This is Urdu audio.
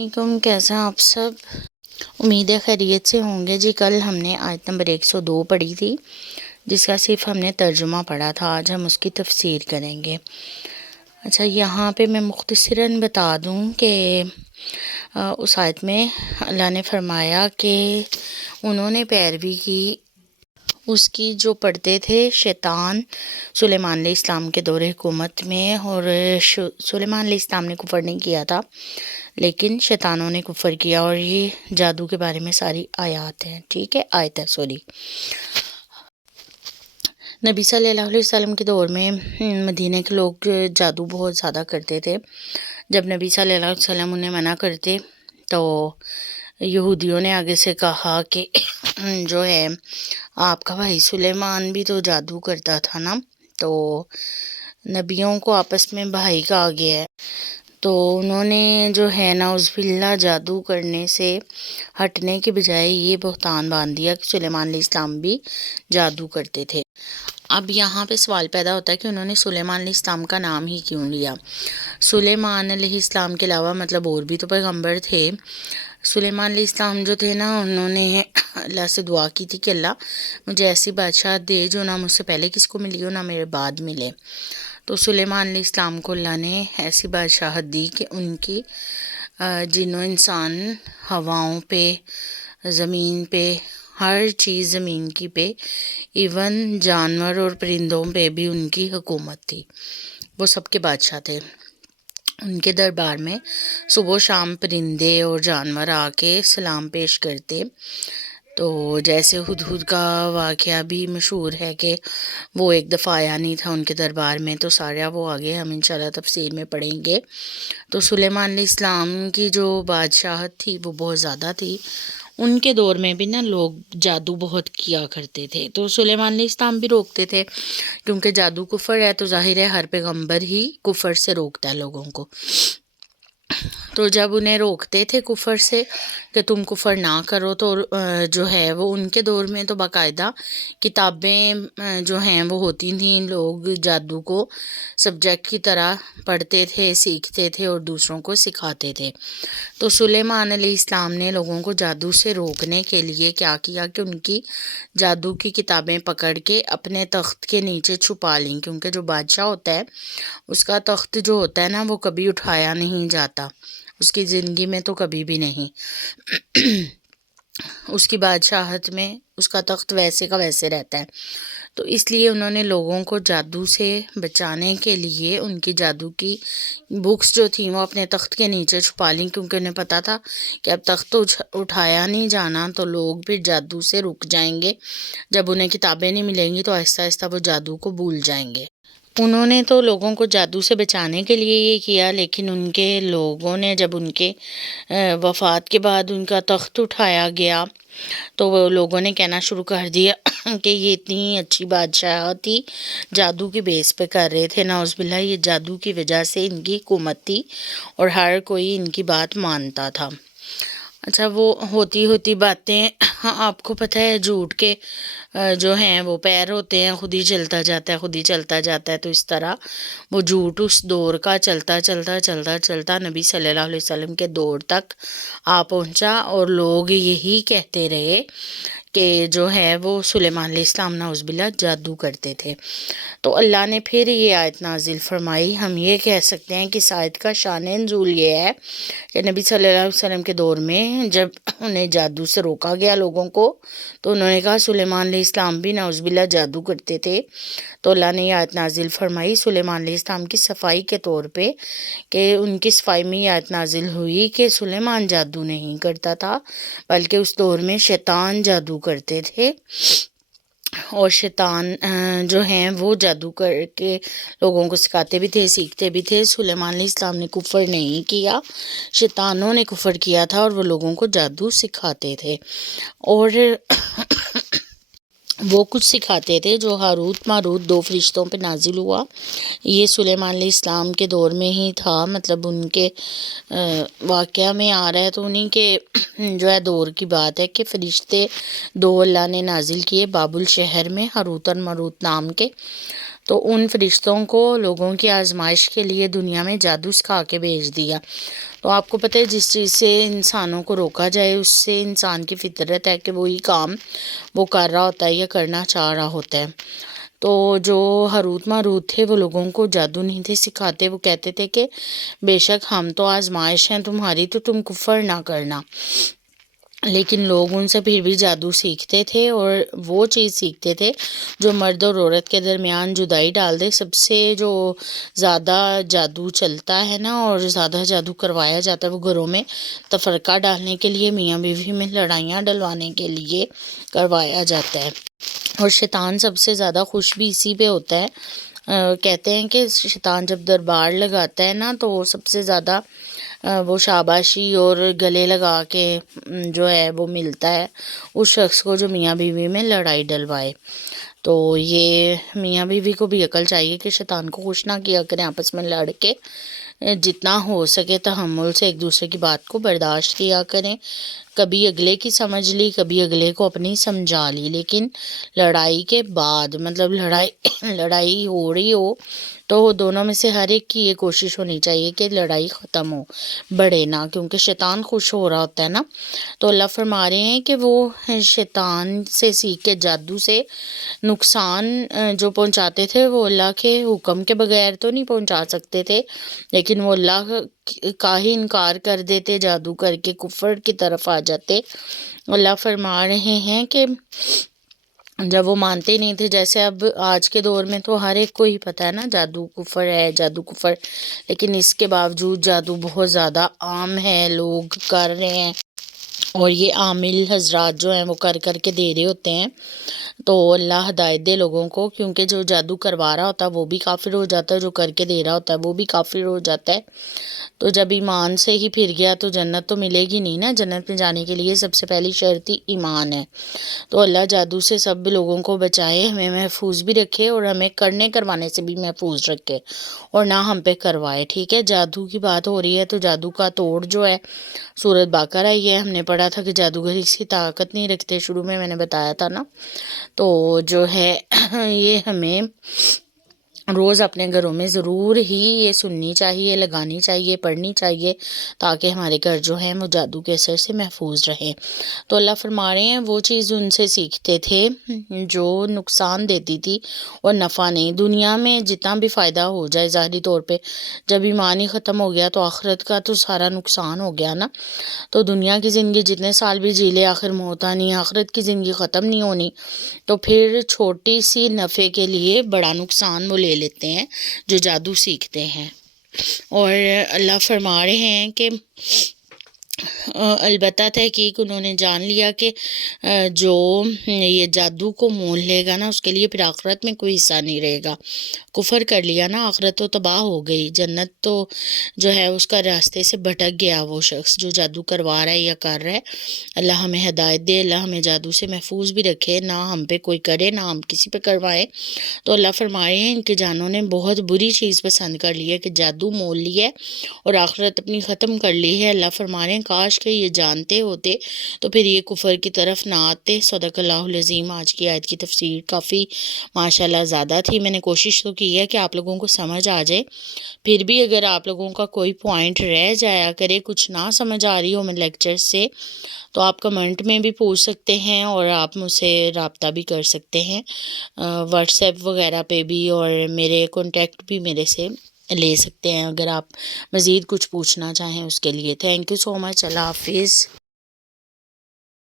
علیکم، کیسے ہیں آپ سب؟ امید ہے خیریت سے ہوں گے جی۔ کل ہم نے آیت نمبر 102 پڑھی تھی، جس کا صرف ہم نے ترجمہ پڑھا تھا۔ آج ہم اس کی تفسیر کریں گے۔ اچھا، یہاں پہ میں مختصراً بتا دوں کہ اس آیت میں اللہ نے فرمایا کہ انہوں نے پیروی کی اس کی جو پڑھتے تھے شیطان سلیمان علیہ السلام کے دور حکومت میں، اور سلیمان علیہ السلام نے کفر نہیں کیا تھا لیکن شیطانوں نے کفر کیا، اور یہ جادو کے بارے میں ساری آیات ہیں، ٹھیک ہے، آیت ہے سوری۔ نبی صلی اللہ علیہ وسلم کے دور میں مدینہ کے لوگ جادو بہت زیادہ کرتے تھے۔ جب نبی صلی اللہ علیہ وسلم انہیں منع کرتے تو یہودیوں نے آگے سے کہا کہ جو ہے آپ کا بھائی سلیمان بھی تو جادو کرتا تھا نا، تو نبیوں کو آپس میں بھائی کہا گیا ہے، تو انہوں نے جو ہے نعوذ باللہ جادو کرنے سے ہٹنے کے بجائے یہ بہتان باندھ دیا کہ سلیمان علیہ السلام بھی جادو کرتے تھے۔ اب یہاں پہ سوال پیدا ہوتا ہے کہ انہوں نے سلیمان علیہ السلام کا نام ہی کیوں لیا؟ سلیمان علیہ السلام کے علاوہ مطلب اور بھی تو پیغمبر تھے۔ سلیمان علیہ السلام جو تھے نا، انہوں نے اللہ سے دعا کی تھی کہ اللہ مجھے ایسی بادشاہ دے جو نہ مجھ سے پہلے کس کو ملی ہو نہ میرے بعد ملے۔ تو سلیمان علیہ السلام کو اللہ نے ایسی بادشاہت دی کہ ان کی جن و انسان، ہواؤں پہ، زمین پہ، ہر چیز زمین کی پہ، ایون جانور اور پرندوں پہ بھی ان کی حکومت تھی۔ وہ سب کے بادشاہ تھے۔ ان کے دربار میں صبح و شام پرندے اور جانور آ کے سلام پیش کرتے۔ تو جیسے ہدہد کا واقعہ بھی مشہور ہے کہ وہ ایک دفعہ آیا نہیں تھا ان کے دربار میں، تو سارا وہ آگے ہم انشاءاللہ تفسیر میں پڑھیں گے۔ تو سلیمان علیہ السلام کی جو بادشاہت تھی وہ بہت زیادہ تھی۔ ان کے دور میں بھی نا لوگ جادو بہت کیا کرتے تھے، تو سلیمان علیہ السلام بھی روکتے تھے، کیونکہ جادو کفر ہے تو ظاہر ہے ہر پیغمبر ہی کفر سے روکتا ہے لوگوں کو۔ تو جب انہیں روکتے تھے کفر سے کہ تم کفر نہ کرو، تو جو ہے وہ ان کے دور میں تو باقاعدہ کتابیں جو ہیں وہ ہوتی تھیں، لوگ جادو کو سبجیکٹ کی طرح پڑھتے تھے، سیکھتے تھے اور دوسروں کو سکھاتے تھے۔ تو سلیمان علیہ السلام نے لوگوں کو جادو سے روکنے کے لیے کیا کیا کہ ان کی جادو کی کتابیں پکڑ کے اپنے تخت کے نیچے چھپا لیں، کیونکہ جو بادشاہ ہوتا ہے اس کا تخت جو ہوتا ہے نا وہ کبھی اٹھایا نہیں جاتا، اس کی زندگی میں تو کبھی بھی نہیں۔ اس کی بادشاہت میں اس کا تخت ویسے کا ویسے رہتا ہے۔ تو اس لیے انہوں نے لوگوں کو جادو سے بچانے کے لیے ان کی جادو کی بکس جو تھیں وہ اپنے تخت کے نیچے چھپا لیں، کیونکہ انہیں پتہ تھا کہ اب تخت تو اٹھایا نہیں جانا، تو لوگ پھر جادو سے رک جائیں گے۔ جب انہیں کتابیں نہیں ملیں گی تو آہستہ آہستہ وہ جادو کو بھول جائیں گے۔ انہوں نے تو لوگوں کو جادو سے بچانے کے لیے یہ کیا، لیکن ان کے لوگوں نے جب ان کے وفات کے بعد ان کا تخت اٹھایا گیا تو وہ لوگوں نے کہنا شروع کر دیا کہ یہ اتنی اچھی بادشاہ تھی، جادو کی بیس پہ کر رہے تھے، نعوذ باللہ یہ جادو کی وجہ سے ان کی حکومت تھی اور ہر کوئی ان کی بات مانتا تھا۔ اچھا، وہ ہوتی باتیں آپ کو پتہ ہے جھوٹ کے جو ہیں وہ پیر ہوتے ہیں، خود ہی چلتا جاتا ہے، خود ہی چلتا جاتا ہے، تو اس طرح وہ جھوٹ اس دور کا چلتا نبی صلی اللہ علیہ وسلم کے دور تک آ پہنچا، اور لوگ یہی کہتے رہے کہ جو ہے وہ سلیمان علیہ السلام نعوذ باللہ جادو کرتے تھے۔ تو اللہ نے پھر یہ آیت نازل فرمائی۔ ہم یہ کہہ سکتے ہیں کہ اس آیت کا شان نزول یہ ہے کہ نبی صلی اللہ علیہ وسلم کے دور میں جب انہیں جادو سے روکا گیا لوگوں کو، تو انہوں نے کہا سلیمان علیہ السلام بھی نعوذ باللہ جادو کرتے تھے، تو اللہ نے یہ آیت نازل فرمائی سلیمان علیہ السلام کی صفائی کے طور پہ، کہ ان کی صفائی میں یہ آیت نازل ہوئی کہ سلیمان جادو نہیں کرتا تھا بلکہ اس دور میں شیطان جادو کرتے تھے، اور شیطان جو ہیں وہ جادو کر کے لوگوں کو سکھاتے بھی تھے، سیکھتے بھی تھے۔ سلیمان علیہ السلام نے کفر نہیں کیا، شیطانوں نے کفر کیا تھا، اور وہ لوگوں کو جادو سکھاتے تھے، اور وہ کچھ سکھاتے تھے جو ہاروت ماروت 2 فرشتوں پہ نازل ہوا۔ یہ سلیمان علیہ السلام کے دور میں ہی تھا، مطلب ان کے واقعہ میں آ رہا ہے، تو انہیں کے جو ہے دور کی بات ہے کہ فرشتے 2 اللہ نے نازل کیے بابل شہر میں، ہاروت اور ماروت نام کے۔ تو ان فرشتوں کو لوگوں کی آزمائش کے لیے دنیا میں جادو سکھا کے بھیج دیا۔ تو آپ کو پتہ ہے جس چیز سے انسانوں کو روکا جائے اس سے انسان کی فطرت ہے کہ وہی کام وہ کر رہا ہوتا ہے یا کرنا چاہ رہا ہوتا ہے۔ تو جو ہاروت ماروت تھے وہ لوگوں کو جادو نہیں تھے سکھاتے، وہ کہتے تھے کہ بے شک ہم تو آزمائش ہیں تمہاری تو تم کفر نہ کرنا، لیکن لوگ ان سے پھر بھی جادو سیکھتے تھے اور وہ چیز سیکھتے تھے جو مرد اور عورت کے درمیان جدائی ڈال دے۔ سب سے جو زیادہ جادو چلتا ہے نا اور زیادہ جادو کروایا جاتا ہے وہ گھروں میں تفرقہ ڈالنے کے لیے، میاں بیوی میں لڑائیاں ڈلوانے کے لیے کروایا جاتا ہے، اور شیطان سب سے زیادہ خوش بھی اسی پہ ہوتا ہے۔ کہتے ہیں کہ شیطان جب دربار لگاتا ہے نا تو وہ سب سے زیادہ وہ شاباشی اور گلے لگا کے جو ہے وہ ملتا ہے اس شخص کو جو میاں بیوی میں لڑائی ڈلوائے۔ تو یہ میاں بیوی کو بھی عقل چاہیے کہ شیطان کو خوش نہ کیا کریں، آپس میں لڑ کے جتنا ہو سکے تحمل سے ایک دوسرے کی بات کو برداشت کیا کریں۔ کبھی اگلے کی سمجھ لی، کبھی اگلے کو اپنی سمجھا لی، لیکن لڑائی کے بعد مطلب لڑائی ہو رہی ہو تو دونوں میں سے ہر ایک کی یہ کوشش ہونی چاہیے کہ لڑائی ختم ہو، بڑھے نہ، کیونکہ شیطان خوش ہو رہا ہوتا ہے نا۔ تو اللہ فرما رہے ہیں کہ وہ شیطان سے سیکھ کے جادو سے نقصان جو پہنچاتے تھے وہ اللہ کے حکم کے بغیر تو نہیں پہنچا سکتے تھے، لیکن وہ اللہ کا ہی انکار کر دیتے، جادو کر کے کفر کی طرف آ جاتے۔ اللہ فرما رہے ہیں کہ جب وہ مانتے نہیں تھے، جیسے اب آج کے دور میں تو ہر ایک کو ہی پتہ ہے نا جادو کفر ہے، جادو کفر، لیکن اس کے باوجود جادو بہت زیادہ عام ہے، لوگ کر رہے ہیں، اور یہ عامل حضرات جو ہیں وہ کر کے دے رہے ہوتے ہیں۔ تو اللہ ہدایت دے لوگوں کو، کیونکہ جو جادو کروا رہا ہوتا ہے وہ بھی کافر ہو جاتا ہے، جو کر کے دے رہا ہوتا ہے وہ بھی کافر ہو جاتا ہے۔ تو جب ایمان سے ہی پھر گیا تو جنت تو ملے گی نہیں نا، جنت میں جانے کے لیے سب سے پہلی شرط ہی ایمان ہے۔ تو اللہ جادو سے سب لوگوں کو بچائے، ہمیں محفوظ بھی رکھے اور ہمیں کروانے سے بھی محفوظ رکھے، اور نہ ہم پہ کروائے، ٹھیک ہے۔ جادو کی بات ہو رہی ہے تو جادو کا توڑ جو ہے سورۃ بقرہ یہ ہم نے پڑھا تھا کہ جادوگر اس کی طاقت نہیں رکھتے، شروع میں نے بتایا تھا نا۔ تو جو ہے یہ ہمیں روز اپنے گھروں میں ضرور ہی یہ سننی چاہیے، لگانی چاہیے، پڑھنی چاہیے، تاکہ ہمارے گھر جو ہیں وہ جادو کے اثر سے محفوظ رہیں۔ تو اللہ فرما رہے ہیں وہ چیز ان سے سیکھتے تھے جو نقصان دیتی تھی اور نفع نہیں۔ دنیا میں جتنا بھی فائدہ ہو جائے ظاہری طور پہ، جب ایمان ہی ختم ہو گیا تو آخرت کا تو سارا نقصان ہو گیا نا۔ تو دنیا کی زندگی جتنے سال بھی جی لے آخر موت آنی، آخرت کی زندگی ختم نہیں ہونی، تو پھر چھوٹی سی نفع کے لیے بڑا نقصان وہ لے لیتے ہیں جو جادو سیکھتے ہیں۔ اور اللہ فرما رہے ہیں کہ البتہ تحقیق انہوں نے جان لیا کہ جو یہ جادو کو مول لے گا نا اس کے لیے پھر آخرت میں کوئی حصہ نہیں رہے گا۔ کفر کر لیا نا، آخرت تو تباہ ہو گئی، جنت تو جو ہے اس کا راستے سے بھٹک گیا وہ شخص جو جادو کروا رہا ہے یا کر رہا ہے۔ اللہ ہمیں ہدایت دے، اللہ ہمیں جادو سے محفوظ بھی رکھے، نہ ہم پہ کوئی کرے نہ ہم کسی پہ کروائے۔ تو اللہ فرمائے ہیں ان کے جانوں نے بہت بری چیز پسند کر لی ہے کہ جادو مول لی ہے اور آخرت اپنی ختم کر لی ہے۔ اللہ فرمائے ہیں کاش کہ یہ جانتے ہوتے تو پھر یہ کفر کی طرف نہ آتے۔ صدق اللہ العظیم۔ آج کی آیت کی تفسیر کافی ماشاءاللہ زیادہ تھی، میں نے کوشش تو کی ہے کہ آپ لوگوں کو سمجھ آ جائے، پھر بھی اگر آپ لوگوں کا کوئی پوائنٹ رہ جایا کرے، کچھ نہ سمجھ آ رہی ہو میں لیکچر سے، تو آپ کمنٹ میں بھی پوچھ سکتے ہیں اور آپ مجھ سے رابطہ بھی کر سکتے ہیں واٹس ایپ وغیرہ پہ بھی، اور میرے کانٹیکٹ بھی میرے سے لے سکتے ہیں اگر آپ مزید کچھ پوچھنا چاہیں اس کے لیے۔ تھینک یو سو مچ۔ اللہ حافظ۔